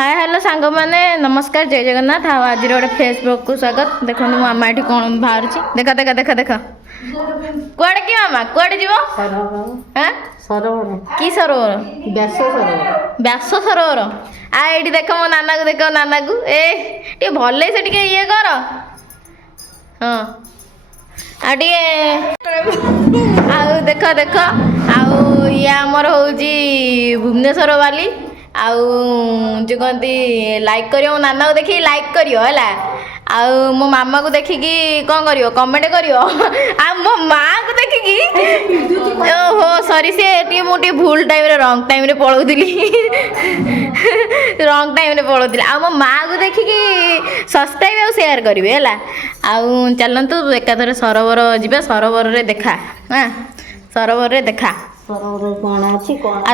Hi hello सांग मैंने नमस्कार जय जगन्नाथ हाँ आज गोटे फेसबुक को स्वागत देखो मो मामा ये कौन बाहर देखा देखा देखा देखा कुआड़े कि मामा कुआड़े जीव कि सरोवर व्यास सरोवर आ ये देख मो नाना को देख नाना को ए भल से ये कर हाँ आ देख देख आउ ये आमर हूँ भुवनेश्वर वाली आउ जो कहती लाइक करियो मो नाना को देखिए लाइक करियो है आउ मो मामा को देखिकी कौन करियो कमेंट करियो आ मो माँ को देखिकी ओहो सॉरी से मुझे भूल टाइम रे रॉन्ग टाइम रे पळौतिली रॉन्ग टाइम रे पळौतिली आ मो माँ को देखिकी सब्सक्राइब और शेयर करिवे हैला आउ चलंतु एकाथरे सरोवर जिबे सरोवर रे देखा हां सरोवर रे देखा आ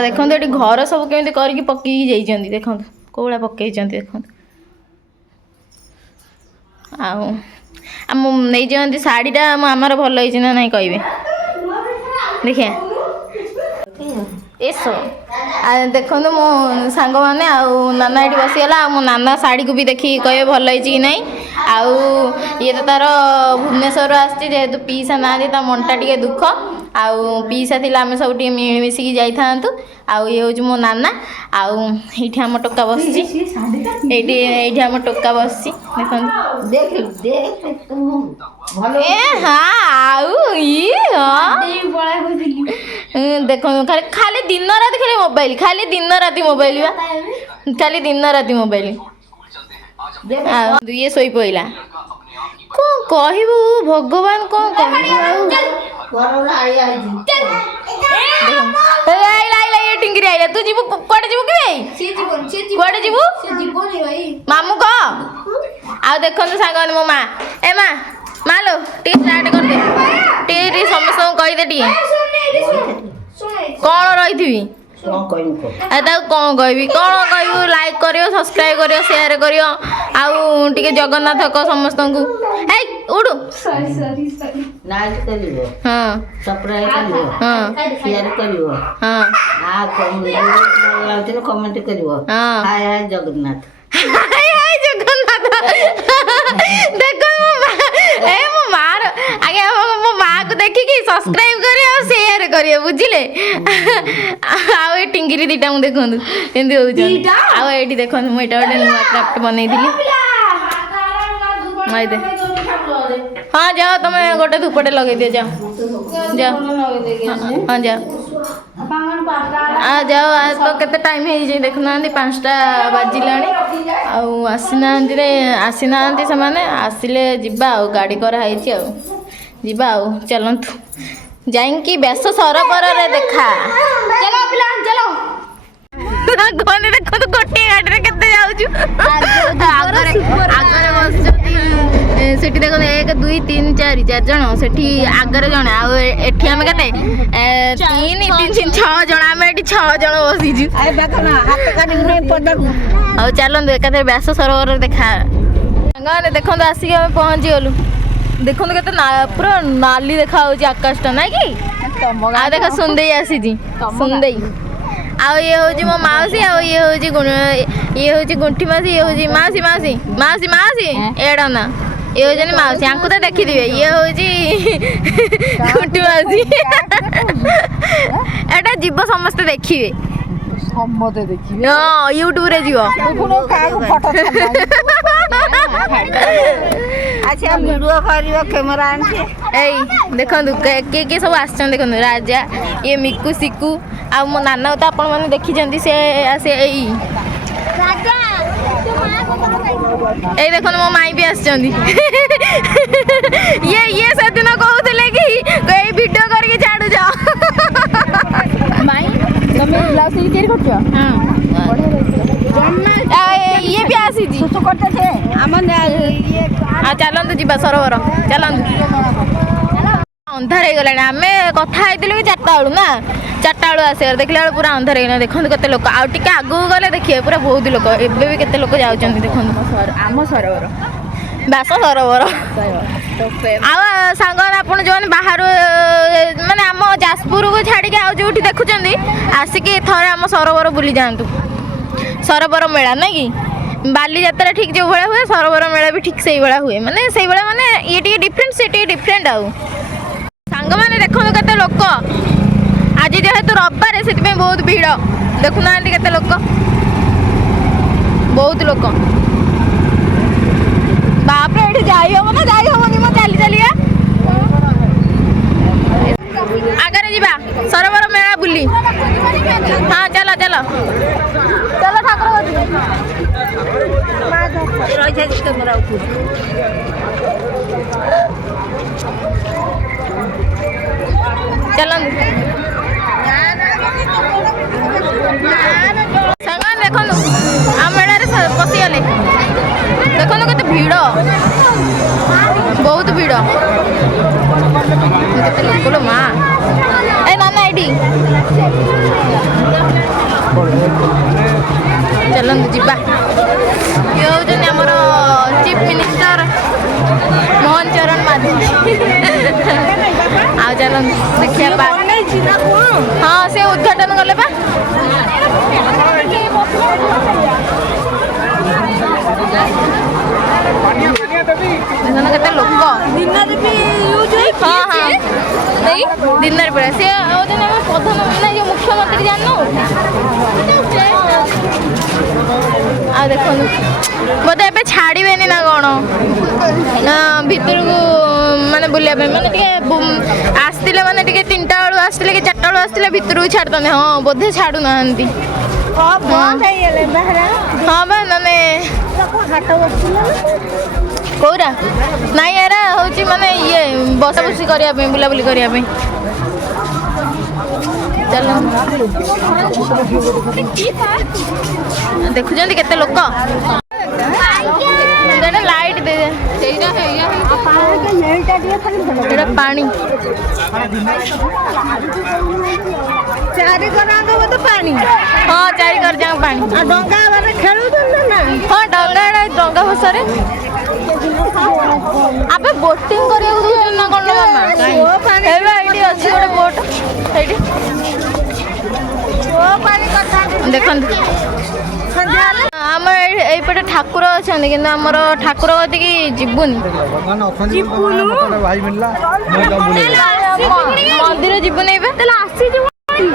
देखो ये घर सब केमी करके पकई जाइए देखो कौड़ा पकई देखो नहीं जाती शाढ़ीटा आमर भल ना नहीं कहे देखिए एसो देखो मो सांग मैंने नाना ये बसीगला मो नाना शाढ़ी को भी देखी कहे भल कि नहीं आउ ये तो तार भुवनेश्वर आसतु पीसा ना मनटा टे दुख आउ पीसा थी आम सब मिलमिशिकी जाई आउ ये हूँ मो नाना आउ ये आम टोका बस आम टोका बस देखो खाली दिन रात खाली दिन रात मोबाइल खाली दिन रात मोबाइल ये शोई पड़ा कौन कहबू भगवान कौन टिंगिरी आइला तू जीवु कुआडे जीवु कि कुआडे जीवु मामू कह आ देखो सांग मो माँ ए माँ माँ लो टे स्टार्ट कर दे समस्त कहीदे टे कौन रही कौन कहबी कौन कहबू लाइक करियो सब्सक्राइब करियो शेयर करियो आउ टिके जगन्नाथ को समस्त को हे उडू लाइक करियो हां सब्सक्राइब करियो हां शेयर करियो हां आ कमेंट करियो हाय हाय जगन्नाथ हाय जगन्नाथ देखो ए मो मार आगे मो माँ को देखिकी सब्सक्राइब करियो और शेयर करियो बुझिले आउ ए टिंगिरी दीटा मु देखंतु एंदी होउछ आउ एठी देखंतु मु एटा गोटे नुवा क्राफ्ट बनै दिली माइ दे हाँ जाओ तुम गोटे धूपटे लगे दियो जाओ जाओ हाँ जाओ आ जाओ आज तो केते टाइम है देखुना 5टा बाजिला आसीना से माने आसिले जीवा गाड़ी कराई जीवा चलतु जाइकी व्यास सरोवर रे देखा चलो पिला चलो गने देखो तो गोटे गाड़ी रे केते जाउछु आगरे बस सेठी देखो 1 2 3 4 जन सेठी आगरे जन आठी आम के 3 3 6 जन आम ये 6 जन बसीचु आ चलते एकाथे व्यास सरोवर देखा गाँव देखो आसिक आम पहुँची गलु देखो के पूरा नाली देखा आकाशटा ना कि आ देख सुंदे आसी सुंदे आउ ये हूँ मो मौसी आउ ये हूँ गुंठी मौसी ये हूँ मौसी मौसी मौसी मौसी एड़ा ना ये हूँ मौसी आंकु तो देखी दिवे ये हूँ गुंठी मौसी एटा जीव समस्ते देखिए यूट्यूब रे जीव अच्छा वीडियो करियो कैमरा आनके एई देखंतु के सब आछन देखंतु राजा ये मिकु सिकु आ मो नाना तो आपण माने देखि जंती से आसे एई राजा ए देखन मो माई भी आछंदी ये से दिन कहउतले कि ए वीडियो करके छाडू जा माई तुम ब्लाउज सिल केरी करछो हां ये भी आसी जी सुसु करते थे हमन ये आ चलंतु जीवा सरोवर चलंतु अंधार हो गला आम कथा होइतिलु 4टा बेलू ना 4टा बेलू आस देखला पूरा अंधार हो देखो केते लोक आउ टिके आगू गले देखिए पूरा बहुत लोक एबे भी केते लोक जाउछन्ती देखो आम सरोवर व्यास सरोवर आ सांग आपण जो बाहर माने आम जाजपुर को छाड़ी के आउ जो देखुछन्ती आसिक थरे आम सरोवर बुली जातु सरबर मेला ना कि बाली यात्रा ठीक जो भाया हुए सरबर मेला भी ठीक से भाया हुए माने से भाया माने ये टी डिफरेंट से टी डिफरेंट आउ सांग माने देखो केते लोक आज जेहेतु रविवार से बहुत भीड़ देखु ना केते लोक बहुत लोक बाप रे जाई हबनी मो चली चलिया आगे जीवा सरोवर मेला बुली हाँ चलो चलो चलो ठाकुर चलो सामान देखो आ मेला पशिगले देखो केते भीड़ बहुत भीड़ बोलो माँ ए नाना एडी चलतु जीवा ये हूँ आमर चीफ मिनिस्टर मोहन चरण माझी आ चल देखिए हाँ से उद्घाटन कले बा केते लोक हाँ हाँ दिन पड़ा सी प्रधानमंत्री जो मुख्यमंत्री जानू आ देखो बोधे ए छाड़े ना कौन भितर को माने बुलिया माने आसते माने 3टा बेलू आसते कि 4टा बेलू आसते भितर को छाड़ते हाँ बोधे छाड़ू ना हाँ बा माने कौरा नाई एरा हूँ माने ये बसा बसी करने बुलाबुली करने चलो देखुं केते लोक लाइट दे पानी चारि कर पानी हाँ चारि कर जा पानी डंगा खेलु हाँ डंगा भसारे आप बोटिंग ना कौन मामा ये अच्छी गोटे बोट देख आम ये ठाकुर अच्छा कि आमर ठाकुर कति की जीवनी मंदिर जीवन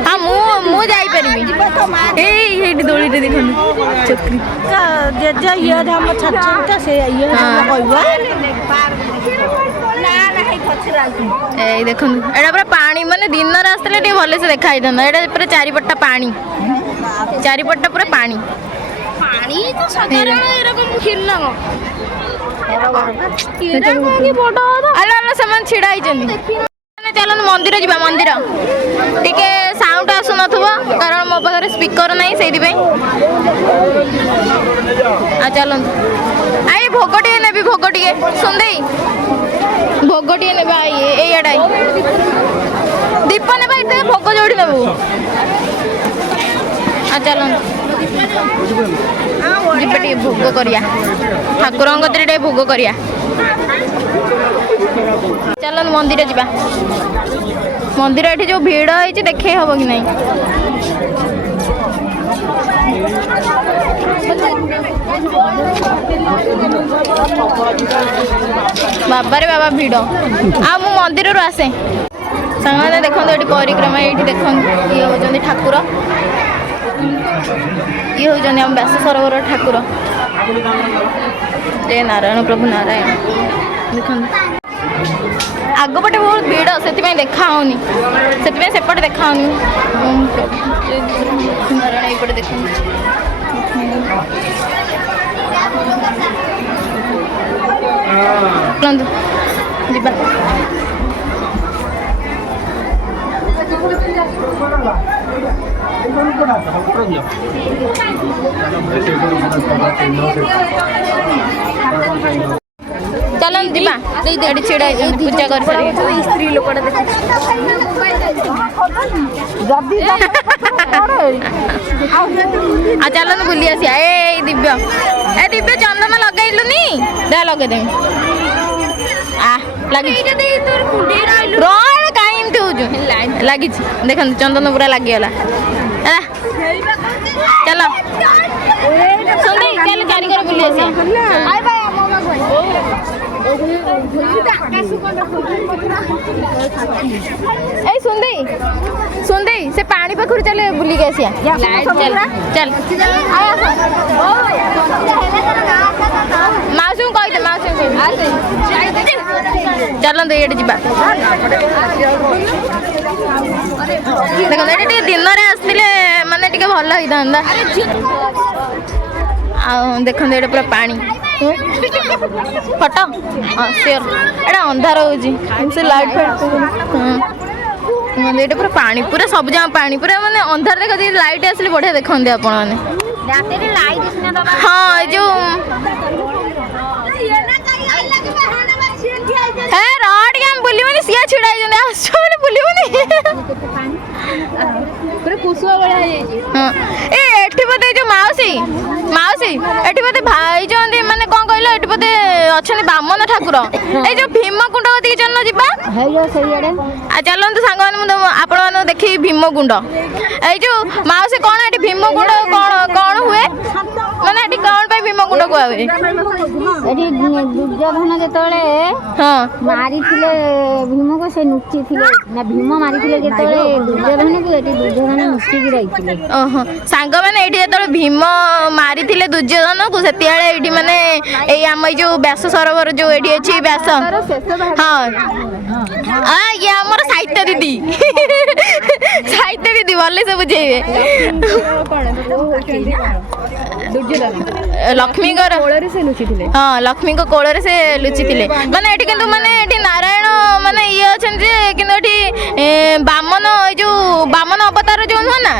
हाँ मु जापरि दोली देखो चक्री देखो एटा पूरा पानी माने दिन रास्ते भले से देखा एटा पूरा चारिपट्टा पानी चारिपट्टा पूरा पानी पानी तो साधारण एरकम खिलना सामान छिड़ा चलो मंदिर जा मंदिर टिके साउंड आसु न कारण मो पाखे स्पीकर नहीं से चलो आई भोग टे ने भोग टे सुन भोग टे ने ये दीप ने भाई भोग जोड़ी नबू चलो जी भोग करिया ठाकुर भोग करिया चलो मंदिर जा मंदिर ये जो भीड़ है देखे हम कि नहीं बाबा रे बाबा भीड़ आ मु मंदिर आसे सांग देखो ये परिक्रमा ये देखो ये हूँ ठाकुर ये हूँ आम व्यास सरोवर ठाकुर जय नारायण प्रभु नारायण देखो आगपटे बहुत भीड़ से देखा से सेपटे देखा नारायण ये देख जीवा चलो जीवा छिड़ा पूजा कर स्त्री लोक चलो बुली आसिया ए दिव्य चंदन लगेलुनी दे लगे आ लगी लगी देख चंदन पूरा लगिगला चलो सुन चल गाड़ी कर बुली आसिया ए सुन दे से पानी पाखुर चले बुली के आसिया चल मासू कहि दे चलते ये जा देखो ये दिन में आसते माने टे भल होता देखो ये पूरा पानी फटो हाँ सियोर एटा अंधार हो लाइट ये पूरा पानी पूरा सब जगह पानी पूरा माने अंधार देख लाइट आसले बढ़िया देखते आपण मैंने हाँ जो है रड के हम बुलिबनी सिया छिड़ा जने आसो माने बुलिबनी पूरा कुसुआ बड़ा है हां ए एठी बते जो माउसी एठी बते भाई जंदी माने कोन कहलो एठी बते अछनी बामन ठाकुर ए जो भीमकुंड ओदी चलनो जिबा हेयो सहीआडे आ चलंतु सांग माने आपण माने देखि भीमकुंड ए जो माउसी कोन एठी भीमकुंड कोन हुए माने एठी कोन पे भीमकुंड को आवे एठी दुर्योधन जेतळे हां मारी थिले भीम को से नुची थिले ना भीम मारी थिले जेतळे दुर्योधन को एठी दुर्योधन नुची की रही थिले ओहो सांग माने एठी जेतळे भीम मारी थिले दुर्योधन को सेतियाळे एठी माने ए हम जो व्यास सरोवर जो एठी अछि व्यास हां आ ये हमर साहित्य दीदी भले से बुझेबे लक्ष्मी कोଳରେ से लुचि थिले हां लक्ष्मी को कोଳରେ से लुचि थिले माने एठी किंतु माने एठी नारायण माने ये अछन जे किंतु एठी बामन ए जो बामन अवतार जो हो ना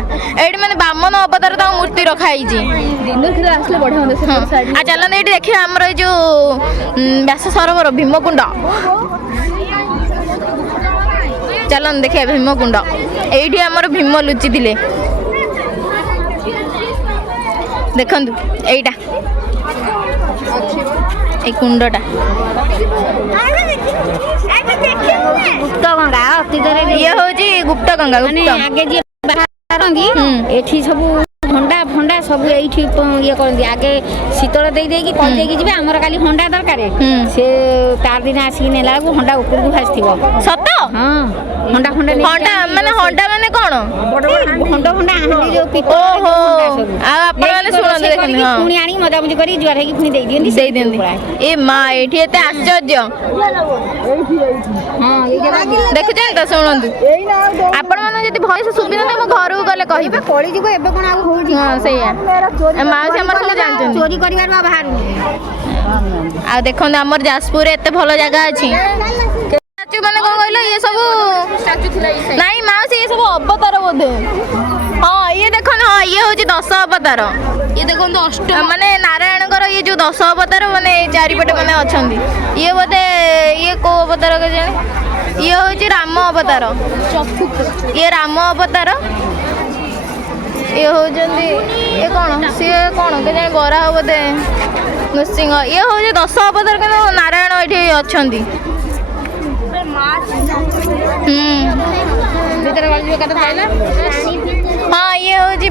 एठी माने बामन अवतार ता मूर्ति रखाई जी दिन खिला आसले बढ़िया होंदे से साइड आ चलन एठी देखिए हमर जो व्यास सरोवर भीमकुंड चलन देखिए भीमकुंड एठी हमर भीम लुचि थिले देखंतु एटा ए कुंडटा गुप्त गंगा अतीतरे ये होजी गुप्त गंगा आगे जे बाहरंगी एठी सब हंडा फंडा सब एठी ये करंदी आगे शीतल देई देई की कल देई जिबे हमर काली हंडा दरकार से तार दिन आसी नेला को हंडा ऊपर को भासथिबो सत हां हंडा माने कोन हंडा हांडी जो पितो ओहो आ आपण माने सुनन देखन हां पुणी आनी मजा मुजी करी जुआर हेकी पुणी देई दियंदी ए मां एठी एते आश्चर्य हां ये जगह देखुछन त सुनंतु आपण माने जति भइस सुबिना त म घर गले कहिबे कळी जिबो एबे कोन आ होउची हां सैया माउसी हमर सब जानछन चोरी करिवार बा बाहर आ देखन हमर जाजपुर एते भलो जगह अछि स्टैचू माने कोन कहलो ये सब स्टैचू थिला नहीं माउसी ये सब अवतार बोधे हाँ ये देखन हाँ ये होची 10 अवतार ये देखन तो अष्ट माने नारायण कर ये जो 10 अवतार माने चारिपटे माने अछंदी ये बोधे ये को अवतार के जाने ये होची राम अवतार ये राम अवतार ये होजंदी ये कोन से कोन के जाने बरा बोधे नृसिंह ये होची 10 अवतार के नारायण एठी अछंदी भीतर वाली कथा थाइला हाँ ये होजी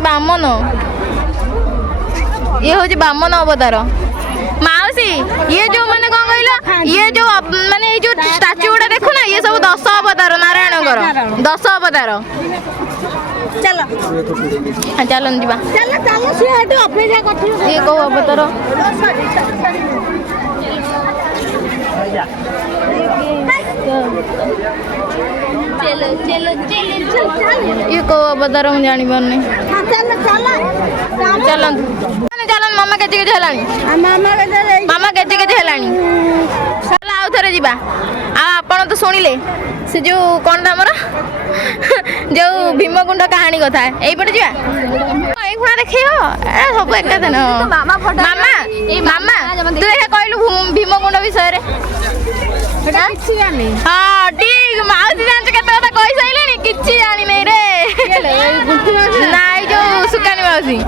बामन अवतार माउसी ये जो माने कौन कहला ये जो माने ये जो स्टैचू गुड़ा देखो ना ये सब 10 अवतार नारायण कर 10 अवतार चलो हाँ चलो जीवा चलो से हटे अपेक्षा करथि ये को अवतार चलो चलो चलो ये को अवतार हम जानी पारनी चलो चलो चलन चलन मामा केजे हेलानी मामा केजे हेलानी चला आउ थरे जीवा आ आपण तो सुनिले से जो कोन हमर जो भीमकुंड कहानी कथा एई पटे जीवा एई खुणा देखियो ए सब एका दिन मामा मामा तू ए कहलु भीमकुंड विषय रे हाँ ठीक माउसी जान के कथा कहि सइलेनी किछि जानि नै रे नाइ जो सुकानी माउसी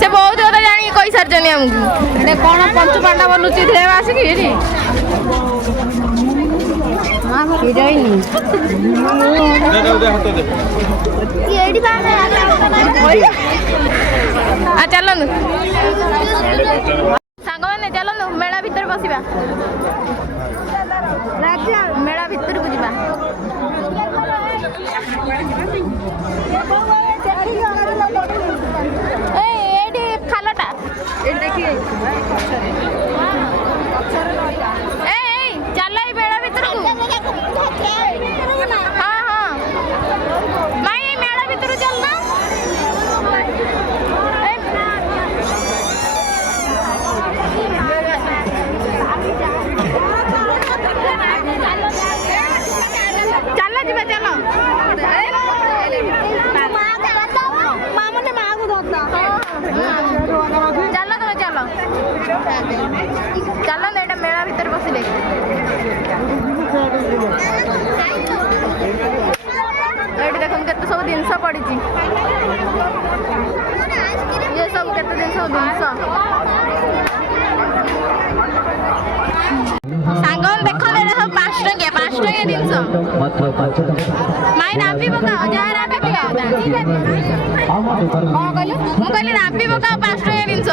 से बहुत कथा जानि कहि सरजनी हमकु एने कोन पंच पांडव लुचि थे आसी कि रे चलनु सांग मैंने चलनु मेला भीतर बसवा मेला भीतर को जीवा एडी खालटा देखिए चल मेला भीतर को हाँ हाँ माई मेला भीतर चलना चलो जीवा चलो मामा ने माँ को धोता चलो तुम्हें चलो चलो ना मेला भीतर बसिले एटी देख केते सब जिनस पड़ी ये सब केते जिनस सांगन देखो ले सब 5 टंकिया जिनस माई रापी पकाओ जहाँ रापी पकाओ मु कहली रापी पकाओ 5 टंकिया जिनस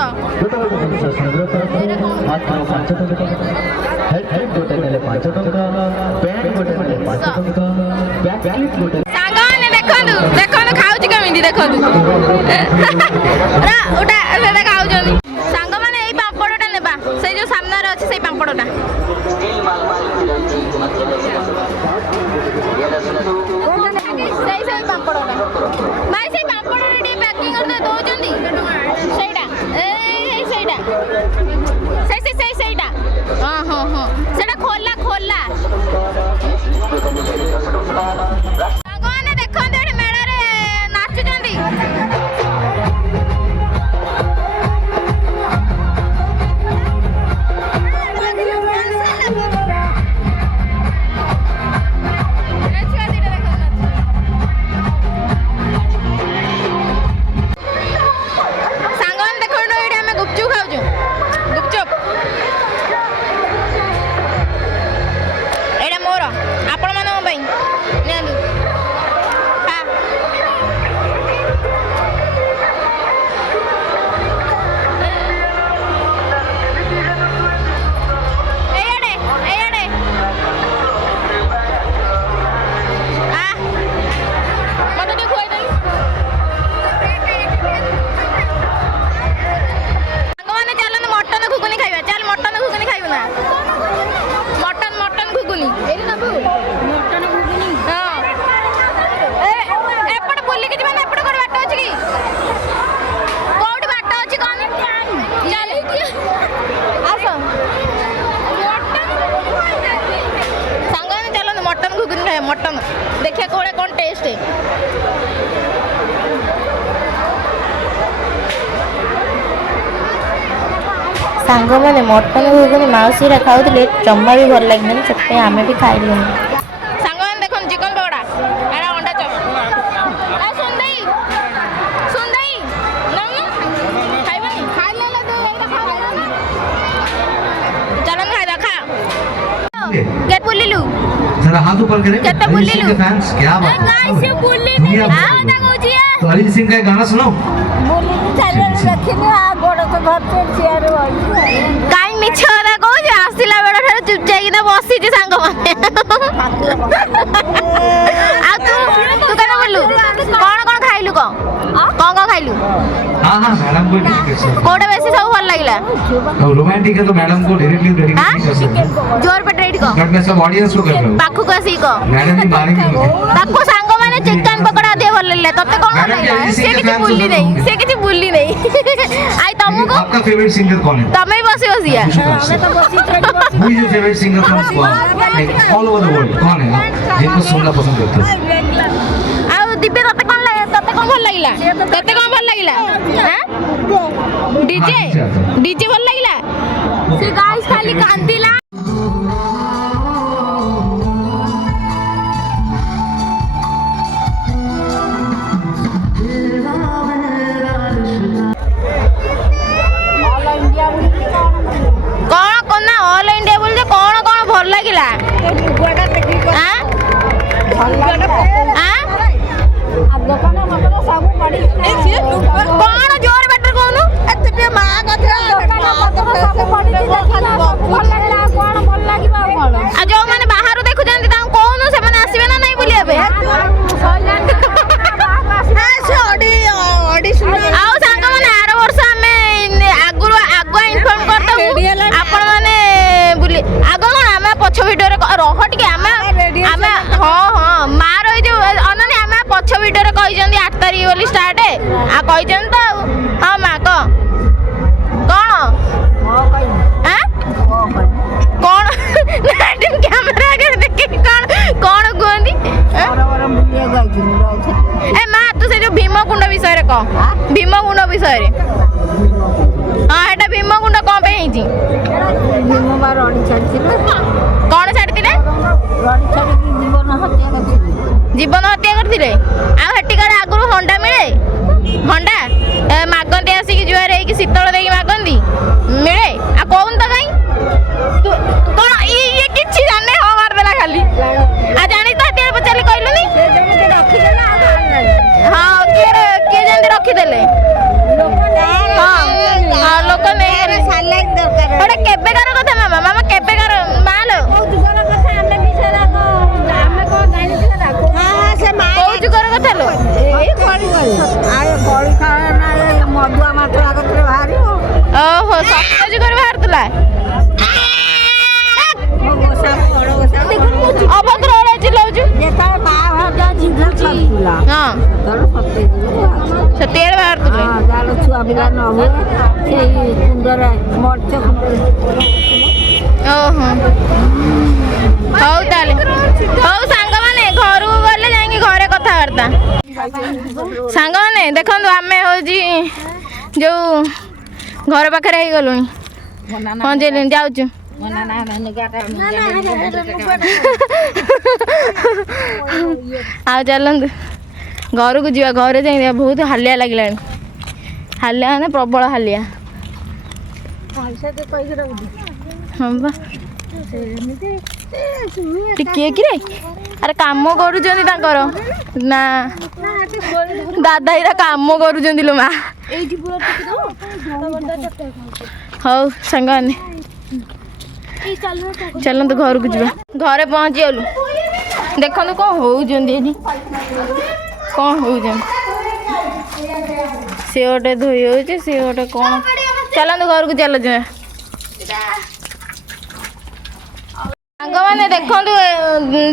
सांगने देखंतु देखंतु खाउची केमिति देखंतु रा उठा सेटा खाउचनी सांग माने एई पापड़टा नेबा से जो सामने रे अछि सेई पापड़टा सेई पापड़टा भाई सेई पापड़टा डी पैकिंग कर दे दोचंदी सेटा ए सेटा सेईटा हां हां हां सेटा खोला खोला भगवान देखंतु एठी मेला रे नाचुचंदी मटन देखिए कोड़े कौन टेस्ट है सांग मैंने मटन घुगुनी मौसी खाऊले जमा भी भल लगे से आम भी खाइल सांग मैंने देख चिकन पकोड़ा एड़ा अंडा चप सुंदई सुंदई खाइबनी खाइले चलन खाइ खा गेट बुलिलु जरा हाथ ऊपर करें कितना बुल्ली अरिजीत सिंह के फैंस क्या बात गाइस ये बुल्ली नहीं आ दगोजी तो अरिजीत सिंह का एक गाना सुनो बुल्ली चले रखिने आ गोड़ तो घर पे चेयर काई मिछरा कहू आसिला बेड़ा ठार चुप जाई ना बसी जे सांग माने आ तू कना बोलू कोन कोन खाइलु कोन खाइलु हां हां मैडम को ठीक है कोडे बेसी सब भल लागिला और रोमांटिक है तो मैडम को डायरेक्टली डेडिकेट कर सकते हैं जोर पे ट्रेड को बट मैं सब ऑडियंस को कर रहा हूं पाखु को आसी को मैडम भी मारेंगे मुझे ताको सांग माने चिकन पकोड़ा दे भल लागला तते कोन लागला से किछि बुल्ली नहीं आई तमको आपका फेवरेट सिंगर कौन है तमे बसी बसिया हमें तो बसी who is your favourite singer from like all over the world कौन है जिनको सुनना पसंद करते हो आ दिव्य तते कोन भल लागला तते कोन भल लागला हैं डीजे भल लागला से गाइस खाली कांदिला कौन कौन ऑल इंडिया बोल जे कौन कौन भल लागिला କହିଛନ୍ତି ତ ଆଉ। ହଁ ମା କହ କ'ଣ କ'ଣ କ୍ୟାମେରା ଆଗରେ ଦେଖିକି କ'ଣ କୁହନ୍ତି? ଏ ମା ତୁ ସେ ଯୋଉ ଭୀମକୁଣ୍ଡ ବିଷୟରେ କହ, ଭୀମକୁଣ୍ଡ ବିଷୟରେ। ହଁ ଏଟା ଭୀମକୁଣ୍ଡ କ'ଣ ପାଇଁ ହେଇଛି? କ'ଣ ଛାଡ଼ିଥିଲେ? ଜୀବନ ହତ୍ୟା କରିଥିଲେ। ଆଉ ହେଠି କାଳେ ଆଗରୁ ହଣ୍ଡା ମିଳେ? ହଣ୍ଡା ମାଗନ୍ତି ଆସିକି ଜୁହାର ହେଇକି ଶୀତଳ ଦେଇକି ମାଗନ୍ତି, ମିଳେ? ଆଉ କହୁନ ତ କାଇଁ କ'ଣ ଇଏ କିଛି ଜାଣେ? ହଁ ମାରିଦେଲା ଖାଲି। ଆଉ ଜାଣିଛୁ ତ ହେଠି ପଚାରିଲେ କହିଲୁନି? ହଁ କିଏ ଯେମିତି ରଖିଦେଲେ। ହଁ ହଁ ଲୋକ ନେଇଗଲେ। ଗୋଟେ କେବେକାର କଥା ମାମା, ମାମା କେବେକାର ମାଲୋ କୋଉ ଯୁଗର କଥା ଲୋ? ଓହୋ ସପ୍ତ ଯୁଗରେ ବାହାରୁଥିଲା। ଅଭଦ୍ର ଭଳିଆ ଚିଲଉଛୁ। ହଁ ସେତିବେଳେ ବାହାରୁଥିଲେ। ଛୁଆ ପିଲା ନ ହୁଏ ସେଇ କୁଣ୍ଡରେ ମର୍ଚ ଓହୋ ହଉ ତାହେଲେ ହଉ ସାଙ୍ଗମାନେ ଘରକୁ ଗଲେ ଯାଇକି ଘରେ କଥାବାର୍ତ୍ତା। ସାଙ୍ଗମାନେ ଦେଖନ୍ତୁ ଆମେ ହଉଛି ଯୋଉ ଘର ପାଖରେ ହେଇଗଲୁଣି, ପହଞ୍ଚେଇଲୁଣି, ଯାଉଛୁ। ଆଉ ଚାଲନ୍ତୁ ଘରକୁ ଯିବା। ଘରେ ଯାଇ ବହୁତ ହାଲିଆ ଲାଗିଲାଣି, ହାଲିଆ ମାନେ ପ୍ରବଳ ହାଲିଆ। ହଁ ବା ଟିକିଏ କିରେ ଆରେ କାମ କରୁଛନ୍ତି ତାଙ୍କର ନା ଦାଦା ଏଇଟା କାମ କରୁଛନ୍ତି ଲୋ ମା। ହଉ ସାଙ୍ଗମାନେ ଚାଲନ୍ତୁ ଘରକୁ ଯିବା। ଘରେ ପହଞ୍ଚିଗଲୁ। ଦେଖନ୍ତୁ କ'ଣ ହଉଛନ୍ତି ଏଠି, କ'ଣ ହଉଛନ୍ତି। ସେ ଗୋଟେ ଧୋଇ ହଉଛି, ସେ ଗୋଟେ କ'ଣ। ଚାଲନ୍ତୁ ଘରକୁ ଚାଲ ଯିବା। ସାଙ୍ଗମାନେ ଦେଖନ୍ତୁ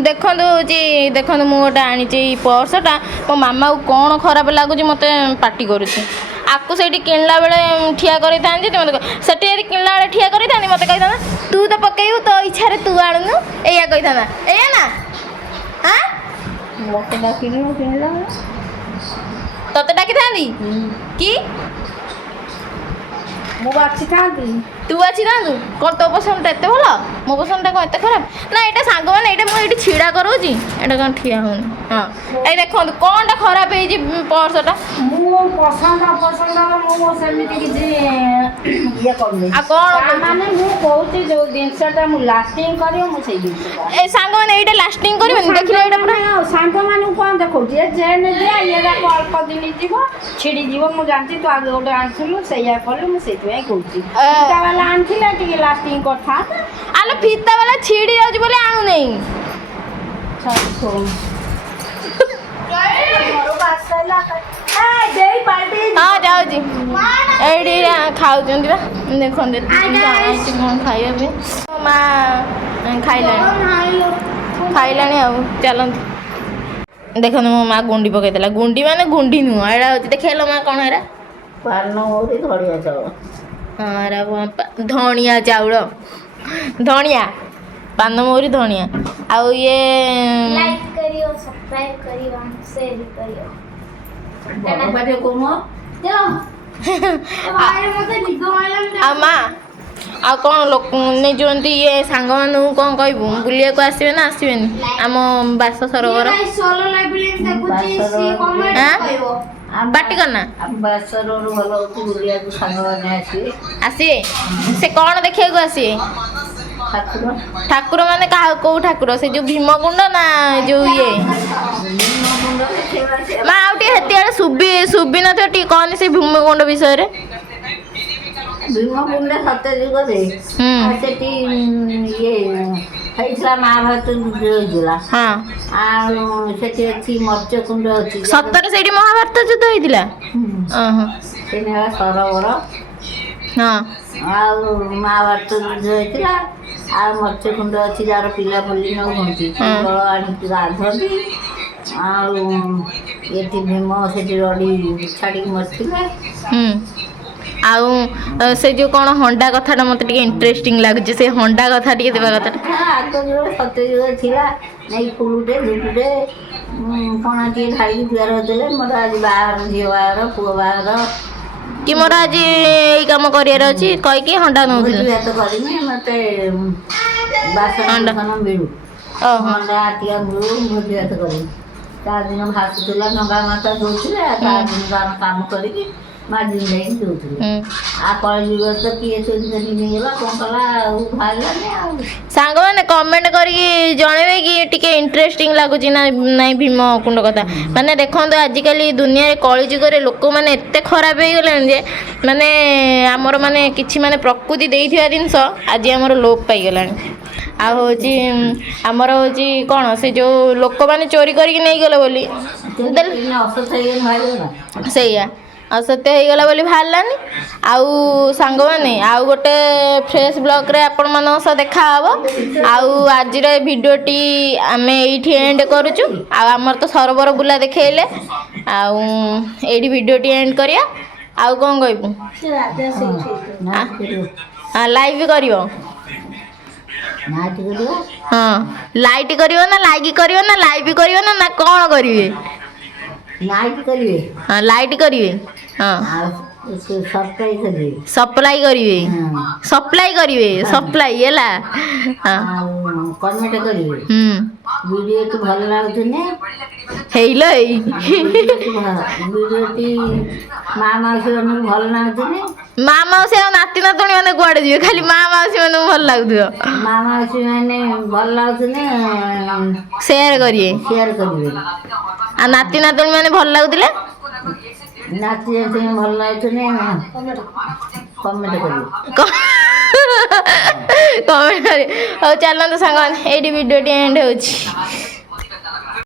ଦେଖନ୍ତୁ ହଉଛି ଦେଖନ୍ତୁ ମୁଁ ଗୋଟେ ଆଣିଛି ଏଇ ପର୍ସଟା। ମୋ ମାମାକୁ କ'ଣ ଖରାପ ଲାଗୁଛି ମୋତେ ପାଟି କରୁଛି। ଆକୁ ସେଇଠି କିଣିଲା ବେଳେ ଠିଆ କରିଥାନ୍ତି ଯେ ମୋତେ ସେଠି ଯଦି କିଣିଲା ବେଳେ ଠିଆ କରିଥାନ୍ତି ମୋତେ କହିଥାନ୍ତା ତୁ ତ ପକେଇବୁ ତୋ ଇଚ୍ଛାରେ ତୁ ଆଣୁନୁ, ଏଇଆ କହିଥାନ୍ତା। ଏଇଆ ନା ତତେ ଡାକିଥାନ୍ତି କି ମୁଁ ବାଛିଥାନ୍ତି, ତୁ ବାଛିଥାନ୍ତୁ। କ'ଣ ତୋ ପସନ୍ଦଟା ଏତେ ଭଲ, ମୋ ପସନ୍ଦଟା କ'ଣ ଏତେ ଖରାପ? ନା ଏଇଟା ସାଙ୍ଗମାନେ ଏଇଟା ମୁଁ ଏଇଠି ଛିଡ଼ା କରଉଛି, ଏଇଟା କ'ଣ ଠିଆ ହେଉନି। ହଁ ଏଇ ଦେଖନ୍ତୁ କ'ଣଟା ଖରାପ ହେଇଛି ପର୍ସଟା। ମୁଁ ପସନ୍ଦ ଅପସନ୍ଦ ମୁଁ ସେମିତି କିଛି ଇଏ କରୁନି। ଆଉ କ'ଣ ମାନେ ମୁଁ କହୁଛି ଯୋଉ ଜିନିଷଟା ମୁଁ ଲାଷ୍ଟିଂ କରିବ ମୁଁ ସେଇ ଜିନିଷଟା। ଏ ସାଙ୍ଗମାନେ ଏଇଟା ଲାଷ୍ଟିଂ କରିବନି? ଦେଖିଲେ ଏଇଟା ପୁରା ସାଙ୍ଗମାନଙ୍କୁ କ'ଣ ଦେଖଉଛି ଏ ଚେନ୍ ଦିଆ ଇଏଟାକୁ ଅଳ୍ପ ଦିନ ଯିବ ଛିଡ଼ିଯିବ। ମୁଁ ଜାଣିଛି ତୁ ଆଗେ ଗୋଟେ ଆଣିଥିଲୁ ସେଇଆ କଲୁ, ମୁଁ ସେଇଥିପାଇଁ କହୁଛି ଫିତା ବାଲା ଆଣିଥିଲେ ଟିକେ ଲାଷ୍ଟିଂ କରିଥାନ୍ତା। ଆଲୋ ଫିତା ବାଲା ଛିଡ଼ି ଯାଉଛି ବୋଲି ଆଣୁନେଇ। ହଁ ଯାଉଛି। ଏଇଠି ଖାଉଛନ୍ତି ବା ଦେଖନ୍ତୁ କ'ଣ ଖାଇବା ପାଇଁ। ମା ଖାଇଲାଣି ଆଉ ଚାଲନ୍ତୁ। ଦେଖନ୍ତୁ ମୋ ମା ଗୁଣ୍ଡି ପକେଇଦେଲା। ଗୁଣ୍ଡି ମାନେ ଗୁଣ୍ଡି ନୁହଁ, ଏଇଟା ହେଉଛି ଦେଖେଇଲ ମା କ'ଣ ଏରା ଧଣିଆ ଚାଉଳ। ହଁ ଏରା ଧଣିଆ ଚାଉଳ, ଧଣିଆ ପାନମହୁରି ଧଣିଆ। ଆଉ ଇଏ ଲାଇକ୍ करियो, सब्सक्राइब करियो, शेयर करियो। ଆଉ ମା ଆଉ କ'ଣ ଲୋକ ନେଇଛନ୍ତି ଇଏ ସାଙ୍ଗମାନଙ୍କୁ କ'ଣ କହିବୁ? ବୁଲିବାକୁ ଆସିବେ ନା ଆସିବେନି ଆମ ବାସ ସରୋବର? ପାଟି କରନା ଆସିବେ। ସେ କ'ଣ ଦେଖିବାକୁ ଆସିବେ? ଠାକୁର ମାନେ କୋଉ ଠାକୁର? ସେ ଯୋଉ ଭୀମକୁଣ୍ଡ ନା ଯୋଉ ଇଏ? ମା ଆଉ ଟିକେ ହେତିଆଡ଼େ ଶୁଭି ନଥିବ, ଟିକେ କହନି ସେ ଭୀମକୁଣ୍ଡ ବିଷୟରେ। ଭୀମକୁଣ୍ଡ ସତ୍ୟ ଯୁଗରେ ସେଠି ଇଏ ହେଇଥିଲା, ମହାଭାରତ ଯୁଦ୍ଧ ହେଇଥିଲା। ହଁ ଆଉ ସେଠି ଅଛି ମତ୍ସ୍ୟକୁଣ୍ଡ ଅଛି। ସତରେ ସେଇଠି ମହାଭାରତ ଯୁଦ୍ଧ ହେଇଥିଲା? ସେ ହେଲା ସରୋବର। ହଁ ଆଉ ମହାଭାରତ ଯୁଦ୍ଧ ହେଇଥିଲା। ଆଉ ମତ୍ସ୍ୟକୁଣ୍ଡ ଅଛି ଯାହାର ପିଲା ପଲି ନ ହୁଅନ୍ତି, ଜଳ ଆଣିକି ଗାଧନ୍ତି। ଆଉ ଏଠି ଭୀମ ସେଠି ରଡ଼ି ଛାଡ଼ିକି ମରିଥିଲେ। ଆଉ ସେ ଯୋଉ କ'ଣ ହଣ୍ଡା କଥାଟା ମୋତେ ଟିକେ ଇଣ୍ଟରେଷ୍ଟିଂ ଲାଗୁଛି, ସେ ହଣ୍ଡା କଥା ଟିକେ ଦେବା କଥାଟା। ଆଗ ଯୁଗ ସତ୍ୟ ଯୁଗ ଥିଲା ନେଇ ଫୁଲୁଟେ ଧୁପଟେ ପଣା ଟିକେ ଢାଳିକି ଦୁଆର ଦେଲେ ମୋର ଆଜି ବାହାଘର, ଝିଅ ବାହାଘର, ପୁଅ ବାହାଘର, କି ମୋର ଆଜି ଏଇ କାମ କରିବାର ଅଛି କହିକି ହଣ୍ଡା ଭୋଜି ନେଉଥିଲେ। ଭାତ କରିମି ମତେ ବାସନ ମିଳୁ ହଣ୍ଡା ଆଟିଆ ମିଳୁ ଭୋଜି ଭାତ କରିମି। ତା ଦିନ ଭାସୁଥିଲା ଡଙ୍ଗା ମାତା ଦଉଥିଲେ, ତା ଦିନ ତାର କାମ କରିକି ମାର୍ଜିନ ଦେଇକି ଦଉଥିଲେ। ଆଉ କଳିଯୁଗରେ ତ କିଏ ଚୋରି କରି ନେଇଗଲା କ'ଣ କଲା ଆଉ ବାହାରିଲାନି ଆଉ। ସାଙ୍ଗମାନେ କମେଣ୍ଟ କରିକି ଜଣେଇବେ କି ଟିକେ ଇଣ୍ଟରେଷ୍ଟିଂ ଲାଗୁଛି ନା ନାଇଁ ଭୀମକୁଣ୍ଡ କଥା। ମାନେ ଦେଖନ୍ତୁ ଆଜିକାଲି ଦୁନିଆରେ କଳିଯୁଗରେ ଲୋକମାନେ ଏତେ ଖରାପ ହେଇଗଲେଣି ଯେ ମାନେ ଆମର ମାନେ କିଛି ମାନେ ପ୍ରକୃତି ଦେଇଥିବା ଜିନିଷ ଆଜି ଆମର ଲୋପ ପାଇଗଲାଣି। ଆଉ ହେଉଛି ଆମର ହେଉଛି କ'ଣ ସେ ଯେଉଁ ଲୋକମାନେ ଚୋରି କରିକି ନେଇଗଲେ ବୋଲି ଅସତ ହେଇଗଲେ ବାହାରିଗଲା। ସେଇଆ ଅସତ୍ୟ ହେଇଗଲା ବୋଲି ବାହାରିଲାନି। ଆଉ ସାଙ୍ଗମାନେ ଆଉ ଗୋଟେ ଫ୍ରେଶ୍ ବ୍ଲଗ୍ରେ ଆପଣମାନଙ୍କ ସହ ଦେଖାହେବ। ଆଉ ଆଜିର ଏ ଭିଡ଼ିଓଟି ଆମେ ଏଇଠି ଏଣ୍ଡ କରୁଛୁ। ଆଉ ଆମର ତ ସରୋବର ବୁଲା ଦେଖେଇଲେ, ଆଉ ଏଇଠି ଭିଡ଼ିଓଟି ଏଣ୍ଡ କରିବା। ଆଉ କ'ଣ କହିବୁ? ଲାଇଭ୍ କରିବ? ହଁ ଲାଇଟ୍ କରିବ ନା ଲାଇକ୍ କରିବ ନା ଲାଇଭ୍ କରିବ ନା ନା କ'ଣ କରିବେ? ନାଇଟ୍ କରିବେ। ହଁ ଲାଇଟ୍ କରିବେ। ହଁ ସପ୍ଲାଇ କରିବେ। ସପ୍ଲାଇ କରିବେ। ସପ୍ଲାଇ କରିବେ ସପ୍ଲାଇ ହେଲା। ହଁ କମେଣ୍ଟ କରିବେ। ଭିଡ଼ିଓଟି ଭଲ ଲାଗୁଥିଲେ ହେଇଲୋ ଏଇ ଭିଡ଼ିଓଟି ମା ମାଉସୀ ମାନଙ୍କୁ ଭଲ ଲାଗୁଥିଲେ। ମା ମାଉସୀ ଆଉ ନାତି ନାତୁଣୀ ମାନେ କୁଆଡ଼େ ଯିବେ? ଖାଲି ମା ମାଉସୀ ମାନଙ୍କୁ ଭଲ ଲାଗୁଥିବ। ମା ମାଉସୀ ମାନେ ଭଲ ଲାଗୁଥିଲେ ସେୟାର କରିବେ। ସେୟାର କରିବେ। ଆଉ ନାତି ନାତୁଣୀ ମାନେ ଭଲ ଲାଗୁଥିଲେ ନାତି ନାତୁଣୀ ଭଲ ଲାଗୁଥିଲେ କମେଣ୍ଟ କରିବେ। କମେଣ୍ଟ କରିବେ। ହଉ ଚାଲନ୍ତୁ ସାଙ୍ଗମାନେ ଏଇଠି ଭିଡ଼ିଓଟି ଏଣ୍ଡ ହେଉଛି।